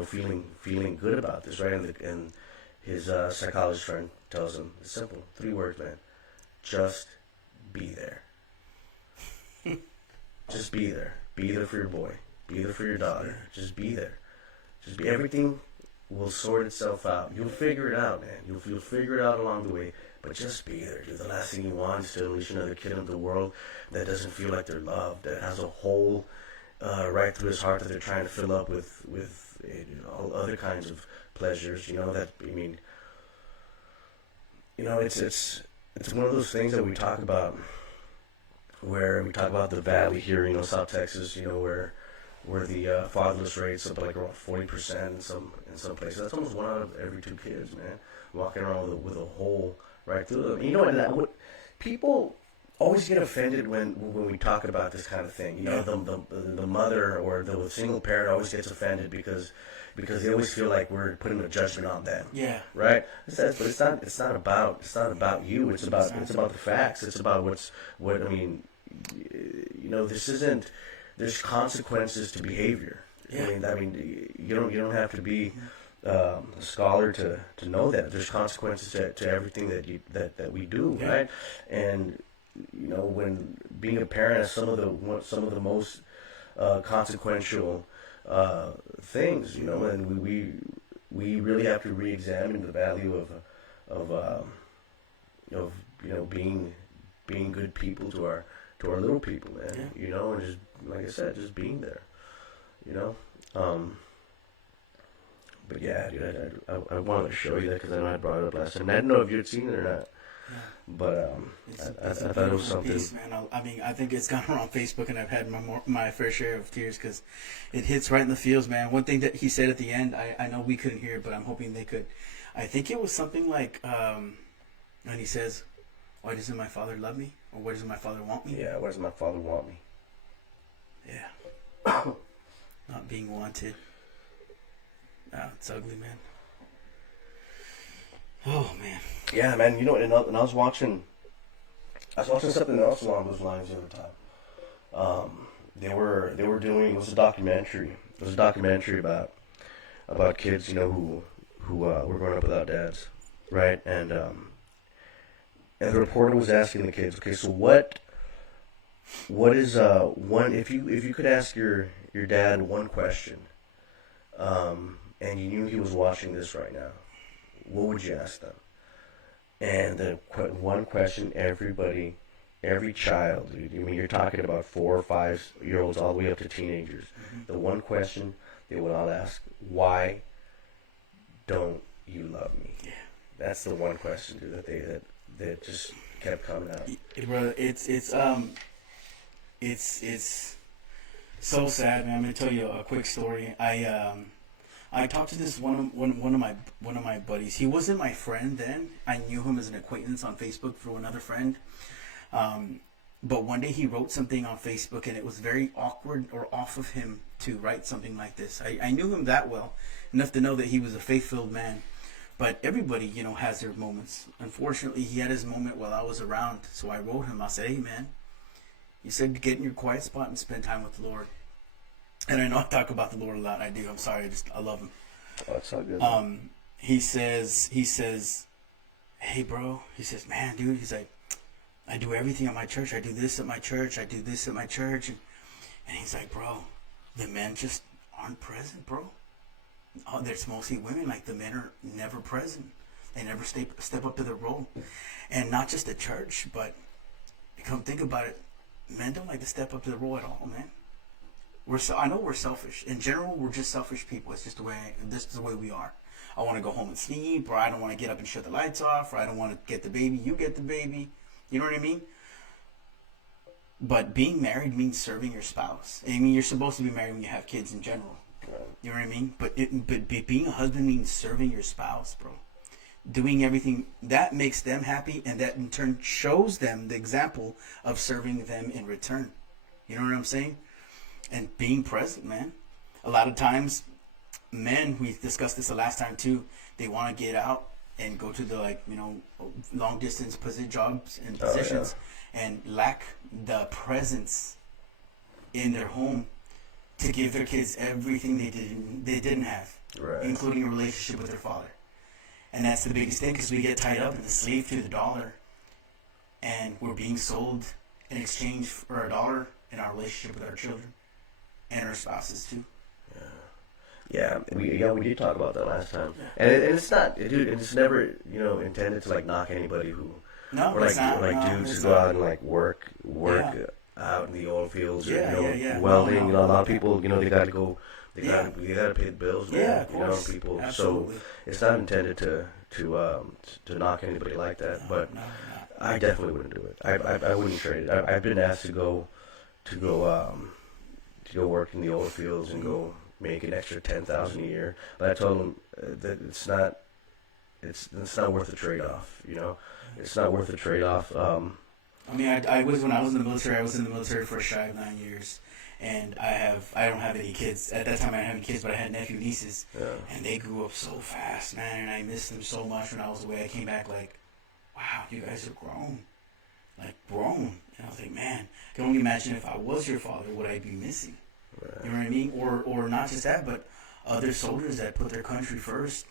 feeling good about this, right?" And his psychologist friend tells him, it's simple, 3 words, man: just be there. Just be there. Be there for your boy. Be there for your daughter. Just be there. Everything will sort itself out. You'll figure it out, man. You'll figure it out along the way. But just be there, dude. The last thing you want is to unleash another kid into the world that doesn't feel like they're loved, that has a hole right through his heart that they're trying to fill up with all other kinds of pleasures. It's one of those things that we talk about, where we talk about the valley here, South Texas, where the fatherless rate's up like around 40% in some places. That's almost 1 out of every 2 kids, man, walking around with a hole right through them. And people always get offended when we talk about this kind of thing. The mother or the single parent always gets offended because they always feel like we're putting a judgment on them. Yeah. Right? But it's not about you. It's about the facts. It's about this isn't. There's consequences to behavior. Yeah. You don't have to be a scholar to know that there's consequences to everything that we do, yeah. right? And when being a parent is some of the most consequential things, and we really have to re-examine the value of being good people to our little people, man. And just like I said, just being there, you know. But yeah, dude, I wanted to show you that because I know I brought it up last time. I didn't know if you had seen it or not. Yeah. But I thought it was something. Piece, man. I think it's gone around Facebook, and I've had my fair share of tears because it hits right in the feels, man. One thing that he said at the end, I know we couldn't hear it, but I'm hoping they could. I think it was something like, when he says, "Why doesn't my father love me?" Or "Why doesn't my father want me?" Yeah, why does my father want me? Yeah. Not being wanted. Oh, it's ugly, man. Oh, man. Yeah, man. And I was watching something else along those lines the other time. They were doing, it was a documentary. It was a documentary about kids, who were growing up without dads, right? And the reporter was asking the kids, okay, so what is one, if you could ask your dad one question, and you knew he was watching this right now, what would you ask them? And the one question every child, dude, you're talking about 4 or 5 year olds all the way up to teenagers. Mm-hmm. The one question they would all ask: Why don't you love me? Yeah. That's the one question, dude, that just kept coming out. Brother, it's so sad, man. I'm gonna tell you a quick story. I talked to this one of my buddies. He wasn't my friend then. I knew him as an acquaintance on Facebook through another friend. But one day he wrote something on Facebook, and it was very awkward or off of him to write something like this. I knew him that well, enough to know that he was a faith-filled man. But everybody, has their moments. Unfortunately, he had his moment while I was around. So I wrote him. I said, "Hey, man, you said to get in your quiet spot and spend time with the Lord." And I know I talk about the Lord a lot. I do. I'm sorry. I love him. Oh, it's so good. He says, "Hey, bro." He says, "Man, dude." He's like, "I do everything at my church. I do this at my church. I do this at my church." And he's like, "Bro, the men just aren't present, bro. Oh, there's mostly women. Like, the men are never present. They never step up to their role. And not just at church, but come think about it. Men don't like to step up to the role at all, man. I know we're selfish. In general, we're just selfish people. It's just this is the way we are. I want to go home and sleep, or I don't want to get up and shut the lights off, or I don't want to get the baby, you get the baby. You know what I mean? But being married means serving your spouse. I mean, you're supposed to be married when you have kids in general. You know what I mean? But being a husband means serving your spouse, bro. Doing everything that makes them happy, and that in turn shows them the example of serving them in return. You know what I'm saying? And being present, man. A lot of times, men, we discussed this the last time too, they want to get out and go to the long distance jobs and positions, and lack the presence in their home to give their kids everything they didn't have, right, including a relationship with their father. And that's the biggest thing, because we get tied up in the slave to the dollar, and we're being sold in exchange for a dollar in our relationship with our children and our spouses too. Yeah, we did talk about that last time, and it's not, dude. It's never intended to knock anybody who, or dudes who go out and work out in the oil fields, welding. A lot of people, they got to go. They got to pay the bills, man. Yeah, of course. People. Absolutely. So it's not intended to knock anybody like that. But I definitely wouldn't do it. I wouldn't trade it. I've been asked to go work in the oil fields and go make an extra $10,000 a year. But I told them that it's not worth the trade-off. It's not worth the trade-off. I was, when I was in the military. I was in the military for a shy of 9 years, and I don't have any kids at that time. I didn't have any kids, but I had nephew nieces, and they grew up so fast, man. And I missed them so much when I was away. I came back like, wow, you guys are grown, grown. And I was like, man, I can only imagine if I was your father, what I'd be missing. Right. You know what I mean? Or not just that, but other soldiers that put their country first,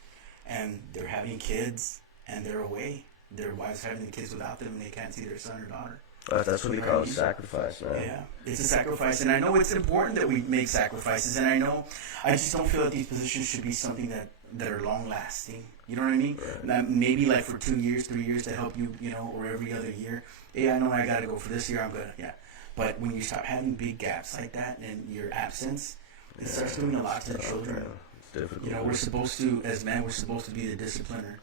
and they're having kids, and they're away. Their wives having the kids without them, and they can't see their son or daughter. That's what they call it, sacrifice, man. Yeah, it's a sacrifice, and I know it's important that we make sacrifices, and I just don't feel that these positions should be something that are long lasting. You know what I mean? Right. Maybe like for 2 years, 3 years to help you, or every other year. Yeah, I know I got to go for this year. I'm good. Yeah, but when you start having big gaps like that in your absence, it starts doing a lot to the children. It's difficult. We're supposed to, as men, we're supposed to be the discipliner,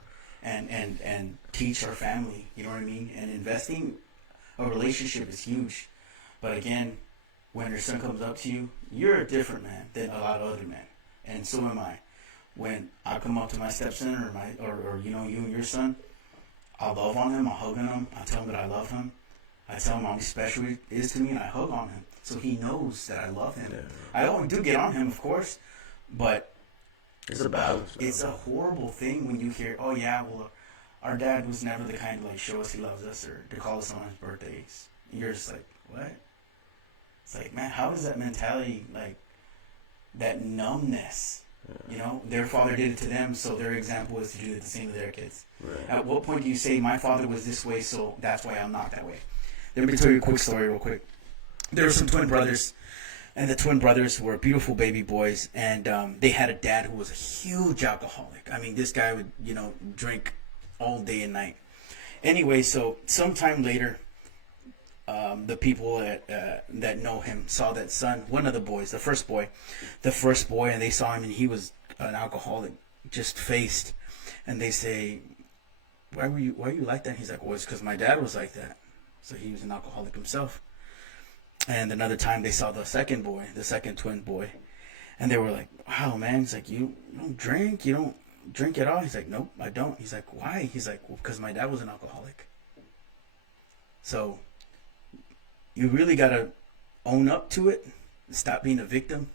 and teach our family. You know what I mean? And investing a relationship is huge, but again, when your son comes up to you, you're a different man than a lot of other men, and so am I. When I come up to my stepson or you and your son, I'll love on him, I'll hug on him, I tell him that I love him, I tell him how special he is to me, and I hug on him, so he knows that I love him. I always do get on him, of course, but it's a balance. It's a horrible thing when you hear, oh yeah, well, our dad was never the kind to like show us he loves us or to call us on his birthdays. And you're just like, what? It's like, man, how does that mentality, like, that numbness, their father did it to them, so their example is to do the same to their kids. Right. At what point do you say, my father was this way, so that's why I'm not that way? Let me tell you a quick story real quick. There were some twin brothers, and the twin brothers were beautiful baby boys, and they had a dad who was a huge alcoholic. I mean, this guy would, drink all day and night. Anyway, so sometime later, the people that know him saw that son, one of the boys, the first boy, and they saw him, and he was an alcoholic, just faced, and they say, why are you like that? And he's like, well, it's because my dad was like that, so he was an alcoholic himself. And another time they saw the second twin boy, and they were like, wow, man. He's like, you don't drink at all? He's like, nope, I don't. He's like, why? He's like, well, because my dad was an alcoholic. So you really got to own up to it, stop being a victim,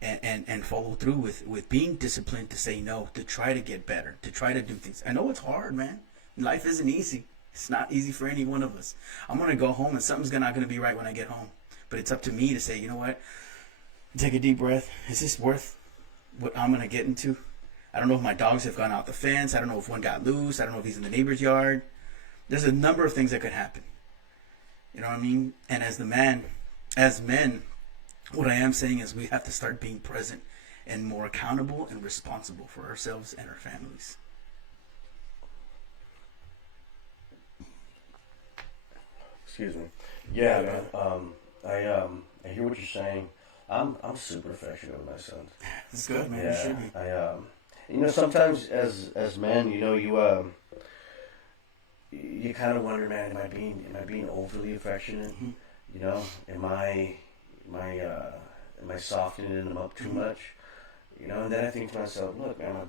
and follow through with being disciplined to say no, to try to get better, to try to do things. I know it's hard, man. Life isn't easy. It's not easy for any one of us. I'm going to go home and something's not going to be right when I get home. But it's up to me to say, you know what? Take a deep breath. Is this worth what I'm going to get into? I don't know if my dogs have gone out the fence. I don't know if one got loose. I don't know if he's in the neighbor's yard. There's a number of things that could happen. You know what I mean? And as men, what I am saying is we have to start being present and more accountable and responsible for ourselves and our families. Excuse me. Yeah, man. I hear what you're saying. I'm super affectionate with my sons. It's good, man. Yeah, You should be. Sometimes as men, you kind of wonder, man, am I being overly affectionate? Mm-hmm. Am I softening them up too Mm-hmm. much? And then I think to myself, look, man, my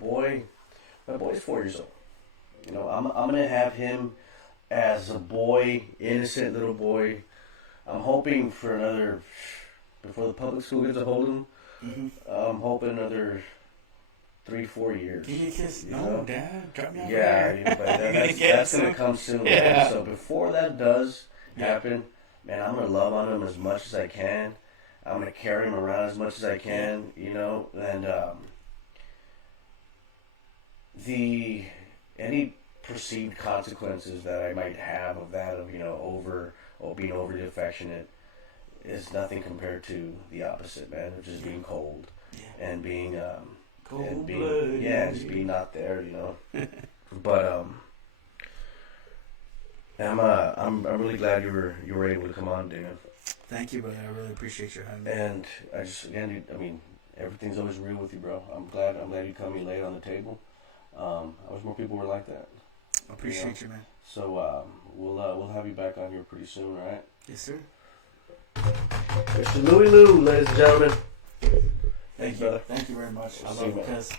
boy's 4 years old. I'm gonna have him as a boy, innocent little boy. I'm hoping for before the public school gets a hold of him, Mm-hmm. I'm hoping another 3-4 years. Give me a kiss. No, Dad, drop me off Yeah, there. but that's going to come soon. Yeah. Man. So before that does happen, man, I'm going to love on him as much as I can. I'm going to carry him around as much as I can, and any perceived consequences that I might have of that, of being overly affectionate, is nothing compared to the opposite, man, which is being cold and being Cold-blooded. just being not there, But I'm really glad you were able to come on, Dan. Thank you, brother. I really appreciate your having me. And I just everything's always real with you, bro. I'm glad you come. You lay it on the table. I wish more people were like that. I appreciate you, man. So we'll have you back on here pretty soon, all right? Yes, sir. Mr. Louie Lou, ladies and gentlemen. Thank you, brother. Thank you very much. I See love you, it man. because